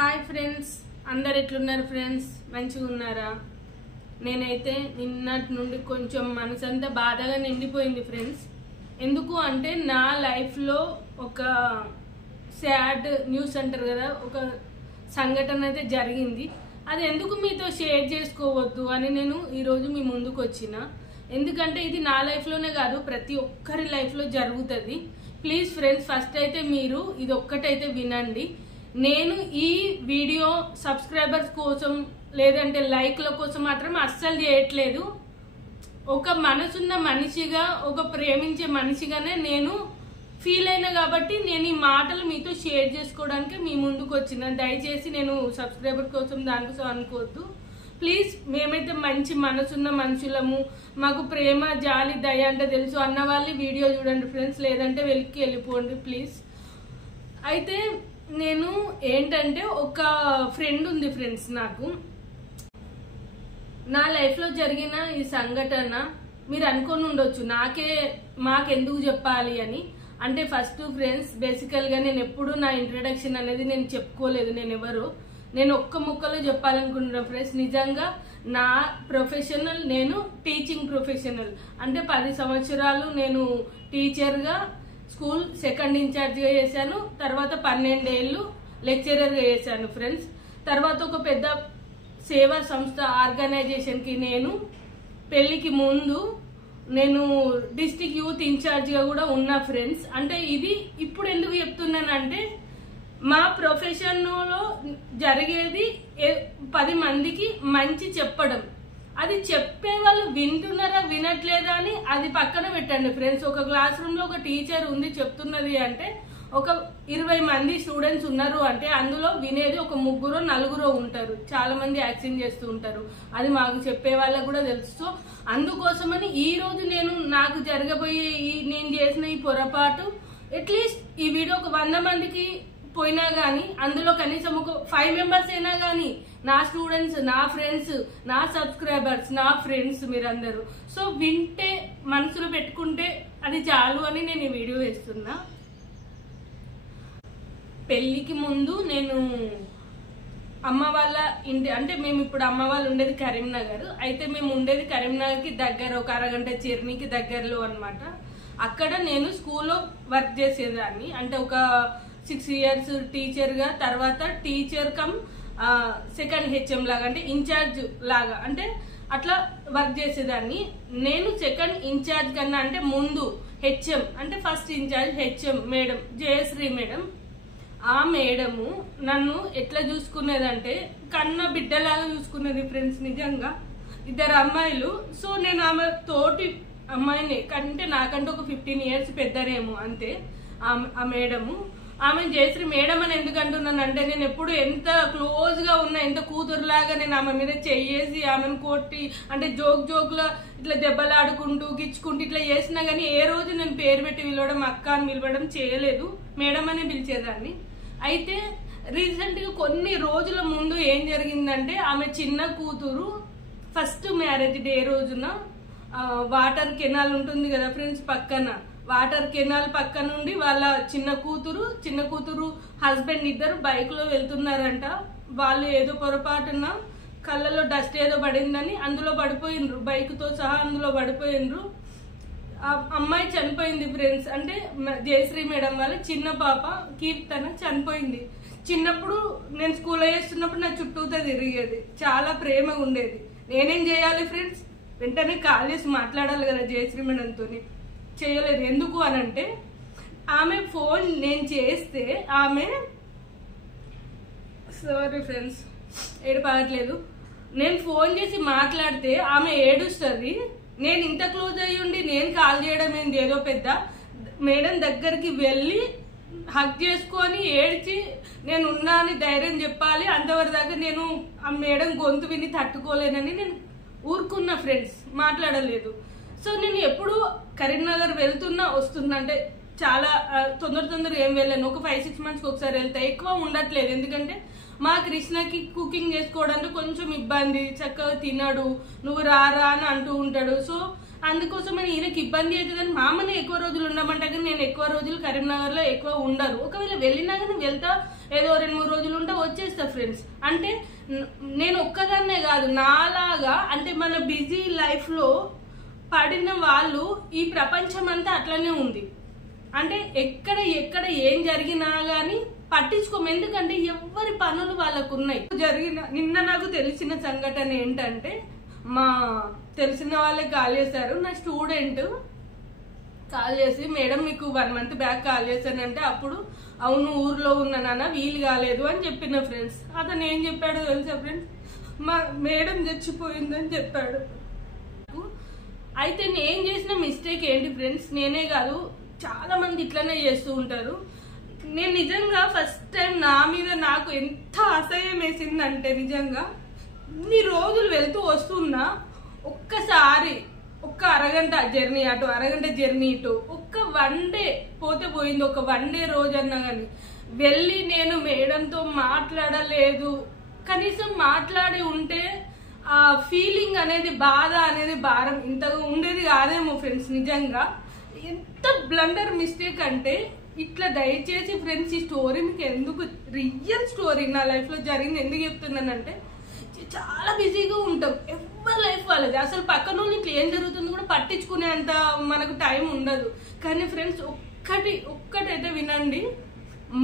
Hi friends, అందరు ఎట్లున్నారు friends? మంచిగా ఉన్నారా? నేనైతే నిన్నటి నుండి కొంచెం మనసంతా బాధగా నిండిపోయింది ఫ్రెండ్స్. ఎందుకు అంటే నా లైఫ్లో ఒక సాడ్ న్యూస్ అంటారు కదా, ఒక సంఘటన అయితే జరిగింది. అది ఎందుకు మీతో షేర్ చేసుకోవద్దు అని నేను ఈరోజు మీ ముందుకు వచ్చిన. ఎందుకంటే ఇది నా లైఫ్లోనే కాదు, ప్రతి ఒక్కరి లైఫ్లో జరుగుతుంది. ప్లీజ్ ఫ్రెండ్స్, ఫస్ట్ అయితే మీరు ఇది ఒక్కటైతే వినండి. నేను ఈ వీడియో సబ్స్క్రైబర్స్ కోసం లేదంటే లైక్ల కోసం మాత్రం అస్సలు చేయట్లేదు. ఒక మనసున్న మనిషిగా, ఒక ప్రేమించే మనిషిగానే నేను ఫీల్ అయినా కాబట్టి నేను ఈ మాటలు మీతో షేర్ చేసుకోవడానికి మీ ముందుకు వచ్చిన. దయచేసి నేను సబ్స్క్రైబర్ కోసం దానికోసం అనుకోవద్దు ప్లీజ్. మేమైతే మంచి మనసున్న మనుషులము, మాకు ప్రేమ జాలి దయ అంటే తెలుసు అన్న వాళ్ళు వీడియో చూడండి ఫ్రెండ్స్, లేదంటే వెలికి వెళ్ళిపోండి ప్లీజ్. అయితే నేను ఏంటంటే ఒక ఫ్రెండ్ ఉంది ఫ్రెండ్స్, నాకు నా లైఫ్లో జరిగిన ఈ సంఘటన మీరు అనుకొని ఉండొచ్చు మాకెందుకు చెప్పాలి అని. అంటే ఫస్ట్ ఫ్రెండ్స్, బేసికల్గా నేను ఎప్పుడు నా ఇంట్రడక్షన్ అనేది నేను చెప్పుకోలేదు. నేను ఒక్క ముక్కలో చెప్పాలనుకుంటున్నాను ఫ్రెండ్స్. నిజంగా నా ప్రొఫెషనల్, నేను టీచింగ్ ప్రొఫెషనల్. అంటే 10 సంవత్సరాలు నేను టీచర్గా స్కూల్ సెకండ్ ఇన్ఛార్జ్గా చేశాను. తర్వాత 12 ఏళ్ళు లెక్చరర్గా చేశాను ఫ్రెండ్స్. తర్వాత ఒక పెద్ద సేవా సంస్థ ఆర్గనైజేషన్కి నేను పెళ్లికి ముందు నేను డిస్ట్రిక్ట్ యూత్ ఇన్ఛార్జ్గా కూడా ఉన్నా ఫ్రెండ్స్. అంటే ఇది ఇప్పుడు ఎందుకు చెప్తున్నానంటే మా ప్రొఫెషన్లో జరిగేది 10 మందికి మంచి చెప్పడం. అది చెప్పే వాళ్ళు వింటున్నారా వినట్లేదా అని అది పక్కన పెట్టండి ఫ్రెండ్స్. ఒక క్లాస్ రూమ్లో ఒక టీచర్ ఉంది చెప్తున్నది అంటే, ఒక 20 మంది స్టూడెంట్స్ ఉన్నారు అంటే అందులో వినేది ఒక 3-4 ఉంటారు. చాలా మంది యాక్షన్ చేస్తూ ఉంటారు. అది మాకు చెప్పే వాళ్ళకు కూడా తెలుసు. సో అందుకోసమని ఈ రోజు నాకు జరగబోయే నేను చేసిన ఈ పొరపాటు అట్లీస్ట్ ఈ వీడియో ఒక 100 మందికి పోయినా గానీ అందులో కనీసం ఒక 5 మెంబర్స్ అయినా గానీ నా స్టూడెంట్స్, నా ఫ్రెండ్స్, నా సబ్స్క్రైబర్స్, నా ఫ్రెండ్స్ మీరందరూ సో వింటే, మనసులో పెట్టుకుంటే అది చాలు అని నేను ఈ వీడియో వేస్తున్నా. పెళ్లికి ముందు నేను అమ్మ వాళ్ళ ఇంటి, అంటే మేము ఇప్పుడు అమ్మ వాళ్ళు ఉండేది కరీంనగర్. అయితే మేము ఉండేది కరీంనగర్కి దగ్గర, ఒక అరగంట జర్నీకి దగ్గరలో అనమాట. అక్కడ నేను స్కూల్లో వర్క్ చేసేదాన్ని. అంటే ఒక 6 ఇయర్స్ టీచర్గా, తర్వాత టీచర్ కమ్ సెకండ్ హెచ్ఎం లాగా, అంటే ఇన్ఛార్జ్ లాగా, అంటే అట్లా వర్క్ చేసేదాన్ని. నేను సెకండ్ ఇన్ఛార్జ్ కన్నా అంటే ముందు హెచ్ఎం, అంటే first incharge HM madam Jayashree madam. ఆ మేడము నన్ను ఎట్లా చూసుకునేదంటే కన్న బిడ్డలాగా చూసుకునేది ఫ్రెండ్స్. నిజంగా 2 అమ్మాయిలు. సో నేను ఆమె తోటి అమ్మాయిని కంటే నాకంటే ఒక 15 ఇయర్స్ పెద్దనేమో అంతే ఆ మేడము. ఆమె జయశ్రీ మేడం అని ఎందుకు అంటున్నానంటే, నేను ఎప్పుడు ఎంత క్లోజ్ గా ఉన్నా, ఎంత కూతురులాగా నేను ఆమె మీద చెయ్యేసి ఆమెను కొట్టి, అంటే జోక్లా ఇట్లా దెబ్బలాడుకుంటూ గిచ్చుకుంటూ ఇట్లా చేసినా గానీ ఏ రోజు నేను పేరు పెట్టి పిలవడం, అక్క అని పిలవడం చేయలేదు. మేడం అని పిలిచేదాన్ని. అయితే రీసెంట్ గా కొన్ని రోజుల ముందు ఏం జరిగిందంటే, ఆమె చిన్న కూతురు ఫస్ట్ మ్యారేజ్ డే రోజున వాటర్ కెనాల్ ఉంటుంది కదా ఫ్రెండ్స్, పక్కన వాటర్ కెనాల్ పక్క నుండి వాళ్ళ చిన్న కూతురు హస్బెండ్ ఇద్దరు బైక్ లో వెళ్తున్నారంట. వాళ్ళు ఏదో పొరపాటున కళ్ళలో డస్ట్ ఏదో పడిందని అందులో పడిపోయినరు, బైక్ తో సహా అందులో పడిపోయినరు. ఆ అమ్మాయి చనిపోయింది ఫ్రెండ్స్. అంటే జయశ్రీ మేడం వాళ్ళ చిన్న పాప కీర్తన చనిపోయింది. చిన్నప్పుడు నేను స్కూల్లో చేస్తున్నప్పుడు నా చుట్టూతో తిరిగేది, చాలా ప్రేమగా ఉండేది. నేనేం చేయాలి ఫ్రెండ్స్, వెంటనే కాల్ చేసి మాట్లాడాలి కదా జయశ్రీ మేడంతో. చేయలేదు. ఎందుకు అనంటే ఆమె ఫోన్ నేను చేస్తే ఆమె, సారీ ఫ్రెండ్స్ ఏడుపాగట్లేదు, నేను ఫోన్ చేసి మాట్లాడితే ఆమె ఏడుస్తుంది. నేను ఇంత క్లోజ్ అయ్యి ఉండి నేను కాల్ చేయడం ఏంది ఏదో పెద్ద. మేడం దగ్గరికి వెళ్ళి హగ్ చేసుకొని ఏడ్చి నేను ఉన్నా అని ధైర్యం చెప్పాలి. అంతవరకు దాకా నేను ఆ మేడం గొంతు విని తట్టుకోలేనని నేను ఊరుకున్నా ఫ్రెండ్స్, మాట్లాడలేదు. సో నేను ఎప్పుడు కరీంనగర్ వెళ్తున్నా వస్తున్నా, అంటే చాలా తొందరగా ఏం వెళ్ళాను. ఒక 5-6 మంత్స్కి ఒకసారి వెళ్తా, ఎక్కువ ఉండట్లేదు. ఎందుకంటే మా కృష్ణకి కుకింగ్ చేసుకోవడానికి కొంచెం ఇబ్బంది, చక్కగా తినడు, నువ్వు రారా అని అంటూ ఉంటాడు. సో అందుకోసమని ఈయనకి ఇబ్బంది అవుతుందని మా అమ్మని ఎక్కువ రోజులు ఉండమంటే కానీ నేను ఎక్కువ రోజులు కరీంనగర్ లో ఎక్కువ ఉండరు. ఒకవేళ వెళ్ళినా కానీ వెళ్తా, ఏదో 2-3 రోజులు ఉంటా వచ్చేస్తా ఫ్రెండ్స్. అంటే నేను ఒక్కదాన్నే కాదు, నాలాగా అంటే మన బిజీ లైఫ్ లో పడిన వాళ్ళు ఈ ప్రపంచం అంతా అట్లనే ఉంది. అంటే ఎక్కడ ఏం జరిగినా గానీ పట్టించుకోము, ఎందుకంటే ఎవరి పనులు వాళ్ళకు ఉన్నాయి. నిన్న నాకు తెలిసిన సంఘటన ఏంటంటే, మా తెలిసిన వాళ్ళే కాల్ చేశారు. నా స్టూడెంట్ కాల్ చేసి, మేడం మీకు 1 month బ్యాక్ కాల్ చేశానంటే, అప్పుడు అవును ఊర్లో ఉన్నానా వీలు కాలేదు అని చెప్పిన ఫ్రెండ్స్. అతను ఏం చెప్పాడో తెలుసా ఫ్రెండ్స్, మా మేడం చచ్చిపోయిందని చెప్పాడు. అయితే నేను చేసిన మిస్టేక్ ఏంటి ఫ్రెండ్స్, నేనే కాదు చాలా మంది ఇట్లనే చేస్తూ ఉంటారు. నేను నిజంగా ఫస్ట్ టైం నా మీద నాకు ఎంత అసహ్యం వేసిందంటే, నిజంగా ఇన్ని రోజులు వెళ్తూ వస్తున్నా, ఒక్కసారి ఒక్క అరగంట జర్నీ అటు, అరగంట జర్నీ ఇటు, ఒక్క 1 day పోతే పోయింది, ఒక 1 day రోజన్నా కానీ వెళ్ళి నేను మేడంతో మాట్లాడలేదు. కనీసం మాట్లాడి ఉంటే ఆ ఫీలింగ్ అనేది, బాధ అనేది, భారం ఇంతగా ఉండేది కాదేమో ఫ్రెండ్స్. నిజంగా ఎంత బ్లండర్ మిస్టేక్ అంటే, ఇట్లా దయచేసి ఫ్రెండ్స్ ఈ స్టోరీ మీకు ఎందుకు, రియల్ స్టోరీ నా లైఫ్ లో జరిగింది ఎందుకు చెప్తున్నానంటే, చాలా బిజీగా ఉంటాం, ఎవరి లైఫ్ వాళ్ళది, అసలు పక్కన వాళ్ళకి ఏం జరుగుతుందో కూడా పట్టించుకునేంత మనకు టైం ఉండదు. కానీ ఫ్రెండ్స్ ఒక్కటైతే వినండి,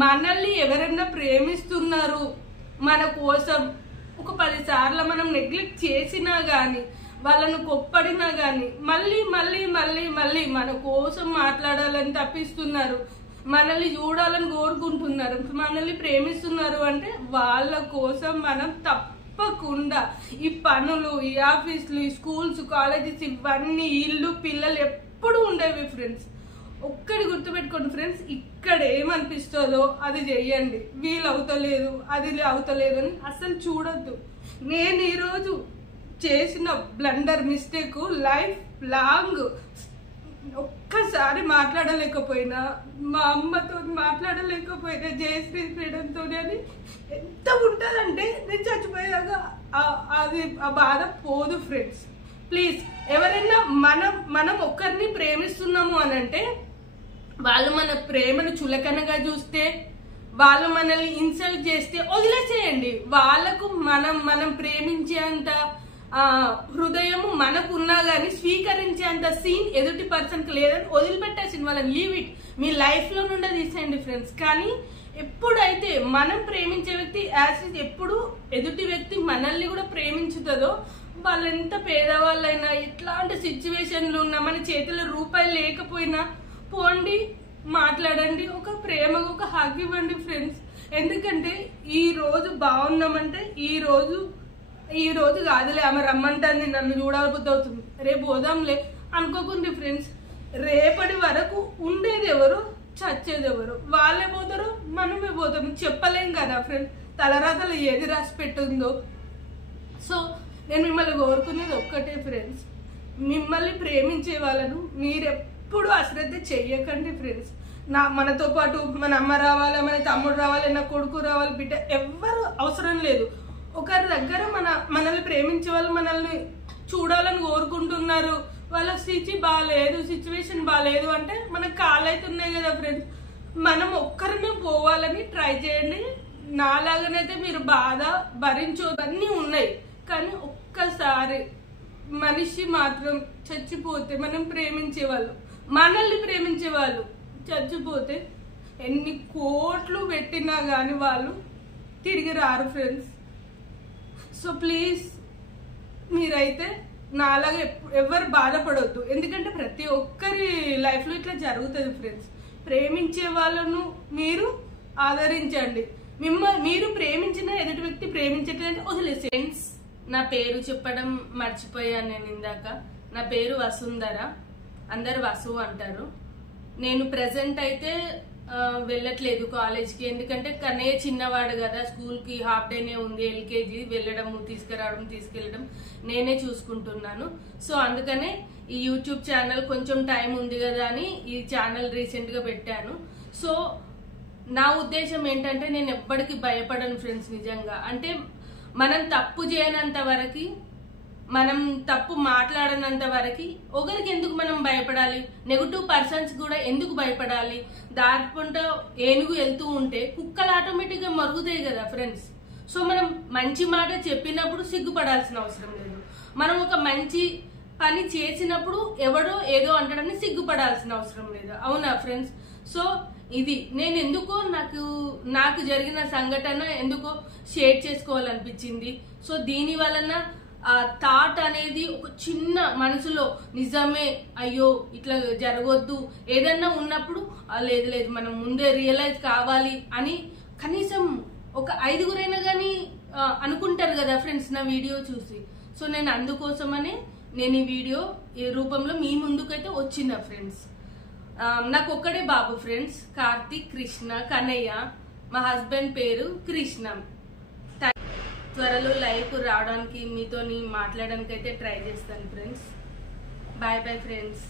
మనల్ని ఎవరైనా ప్రేమిస్తున్నారు మన కోసం, ఒక 10 సార్లు మనం నెగ్లెక్ట్ చేసినా గానీ, వాళ్ళను కొప్పడినా గానీ మళ్ళీ మళ్ళీ మళ్ళీ మళ్ళీ మన కోసం మాట్లాడాలని తప్పిస్తున్నారు, మనల్ని చూడాలని కోరుకుంటున్నారు, మనల్ని ప్రేమిస్తున్నారు అంటే వాళ్ళ కోసం మనం తప్పకుండా ఈ పనులు, ఈ ఆఫీసులు, ఈ స్కూల్స్, కాలేజెస్, ఇవన్నీ ఇల్లు పిల్లలు ఎప్పుడు ఉండేవి ఫ్రెండ్స్. ఒక్కటి గుర్తుపెట్టుకోండి ఫ్రెండ్స్, ఇక్కడ ఏమనిపిస్తుందో అది చెయ్యండి. వీలు అవుతలేదు, అది అవుతలేదు అని అసలు చూడొద్దు. నేను ఈరోజు చేసిన బ్లండర్ మిస్టేక్ లైఫ్ లాంగ్, ఒక్కసారి మాట్లాడలేకపోయినా, మా అమ్మతో మాట్లాడలేకపోయినా, జయశ్రీ ఫ్రీడంతో అని ఎంత ఉంటుందంటే, నేను చచ్చిపోయాక అది ఆ బాధ పోదు ఫ్రెండ్స్. ప్లీజ్ ఎవరైనా మనం ఒక్కరిని ప్రేమిస్తున్నాము అని అంటే, వాళ్ళు మన ప్రేమను చులకనగా చూస్తే, వాళ్ళు మనల్ని ఇన్సల్ట్ చేస్తే వదిలేసేయండి. వాళ్ళకు మనం ప్రేమించేంత హృదయము మనకున్నా గానీ స్వీకరించేంత సీన్ ఎదుటి పర్సన్ కి లేదని వదిలిపెట్టేసింది వాళ్ళని. లీవ్ ఇట్, మీ లైఫ్ లో నుండే తీసేయండి ఫ్రెండ్స్. కానీ ఎప్పుడైతే మనం ప్రేమించే వ్యక్తి ఎప్పుడు ఎదుటి వ్యక్తి మనల్ని కూడా ప్రేమించుతుందో, వాళ్ళు ఎంత పేదవాళ్ళైనా, ఎట్లాంటి సిచ్యువేషన్లు ఉన్నా, మన చేతిలో రూపాయలు లేకపోయినా పోండి, మాట్లాడండి, ఒక ప్రేమకు ఒక హగ్ ఇవ్వండి ఫ్రెండ్స్. ఎందుకంటే ఈ రోజు బాగున్నామంటే ఈ రోజు కాదులే, ఆమె రమ్మంటుంది, నన్ను చూడబుద్ధి అవుతుంది, రేపు పోదాంలే అనుకోకుండి ఫ్రెండ్స్. రేపటి వరకు ఉండేది ఎవరు, చచ్చేది ఎవరు, వాళ్ళే పోతారు, మనమే పోతాం, చెప్పలేం కదా ఫ్రెండ్స్, తలరాతలు ఏది రాసి పెట్టుందో. సో నేను మిమ్మల్ని కోరుకునేది ఒక్కటే ఫ్రెండ్స్, మిమ్మల్ని ప్రేమించే వాళ్ళను మీరెప్పుడు అశ్రద్ధ చెయ్యకండి ఫ్రెండ్స్. మనతో పాటు మన అమ్మ రావాలి, మన తమ్ముడు రావాలి, నా కొడుకు రావాలి, బిడ్డ ఎవ్వరు అవసరం లేదు. ఒకరి దగ్గర మనల్ని ప్రేమించే వాళ్ళు మనల్ని చూడాలని కోరుకుంటున్నారు, వాళ్ళ స్థితి బాగాలేదు, సిచ్యువేషన్ బాగాలేదు అంటే మనకు కాళ్ళు అవుతున్నాయి కదా ఫ్రెండ్స్. మనం ఒక్కరిని పోవాలని ట్రై చేయండి. నాలాగనైతే మీరు బాధ భరించోదన్నీ ఉన్నాయి, కానీ ఒక్కసారి మనిషి మాత్రం చచ్చిపోతే, మనం ప్రేమించేవాళ్ళు, మనల్ని ప్రేమించేవాళ్ళు చచ్చిపోతే ఎన్ని కోట్లు పెట్టినా కానీ వాళ్ళు తిరిగి రారు ఫ్రెండ్స్. సో ప్లీజ్ మీరైతే నాలాగా ఎవరు బాధపడవద్దు, ఎందుకంటే ప్రతి ఒక్కరి లైఫ్లో ఇట్లా జరుగుతుంది ఫ్రెండ్స్. ప్రేమించే వాళ్ళను మీరు ఆదరించండి, మీరు ప్రేమించిన ఎదుటి వ్యక్తి ప్రేమించట్లంటే వదిలేసి. ఫ్రెండ్స్, నా పేరు చెప్పడం మర్చిపోయాను నేను ఇందాక. నా పేరు వసుంధర, అందరు వసు అంటారు. నేను ప్రెసెంట్ అయితే వెళ్ళట్లేదు కాలేజ్కి, ఎందుకంటే కనే చిన్నవాడు కదా, స్కూల్కి హాఫ్ డేనే ఉంది, ఎల్కేజీ, వెళ్ళడం తీసుకురావడం తీసుకెళ్ళడం నేనే చూసుకుంటున్నాను. సో అందుకనే ఈ యూట్యూబ్ ఛానల్ కొంచెం టైం ఉంది కదా అని ఈ ఛానల్ రీసెంట్గా పెట్టాను. సో నా ఉద్దేశం ఏంటంటే, నేను ఎప్పటికీ భయపడను ఫ్రెండ్స్. నిజంగా అంటే మనం తప్పు చేయనంత వరకు మనం తప్పు మాట్లాడనంత వరకు ఒకరికి ఎందుకు మనం భయపడాలి, నెగటివ్ పర్సన్స్ కూడా ఎందుకు భయపడాలి. దాటుకుంటూ ఏనుగు వెళ్తూ ఉంటే కుక్కలు ఆటోమేటిక్ గా మరుగుతాయి కదా ఫ్రెండ్స్. సో మనం మంచి మాట చెప్పినప్పుడు సిగ్గుపడాల్సిన అవసరం లేదు. మనం ఒక మంచి పని చేసినప్పుడు ఎవడో ఏదో అంటాడని సిగ్గుపడాల్సిన అవసరం లేదు. అవునా ఫ్రెండ్స్? సో ఇది నేను ఎందుకో నాకు జరిగిన సంఘటన ఎందుకో షేర్ చేసుకోవాలనిపించింది. సో దీని వలన ఆ థాట్ అనేది ఒక చిన్న మనసులో నిజమే, అయ్యో ఇట్లా జరగొద్దు ఏదన్నా ఉన్నప్పుడు లేదు లేదు మనం ముందే రియలైజ్ కావాలి అని కనీసం ఒక 5గురైనా కానీ అనుకుంటారు కదా ఫ్రెండ్స్ నా వీడియో చూసి. సో నేను అందుకోసమనే నేను ఈ వీడియో ఈ రూపంలో మీ ముందుకైతే వచ్చిన ఫ్రెండ్స్. నాకు ఒక్కడే బాబు ఫ్రెండ్స్, కార్తిక్ కృష్ణ కన్నయ్య. మా హస్బెండ్ పేరు కృష్ణ. త్వరలో లైవ్ రావడానికి మీతో మాట్లాడడానికి అయితే ట్రై చేస్తాను ఫ్రెండ్స్. Bye bye friends.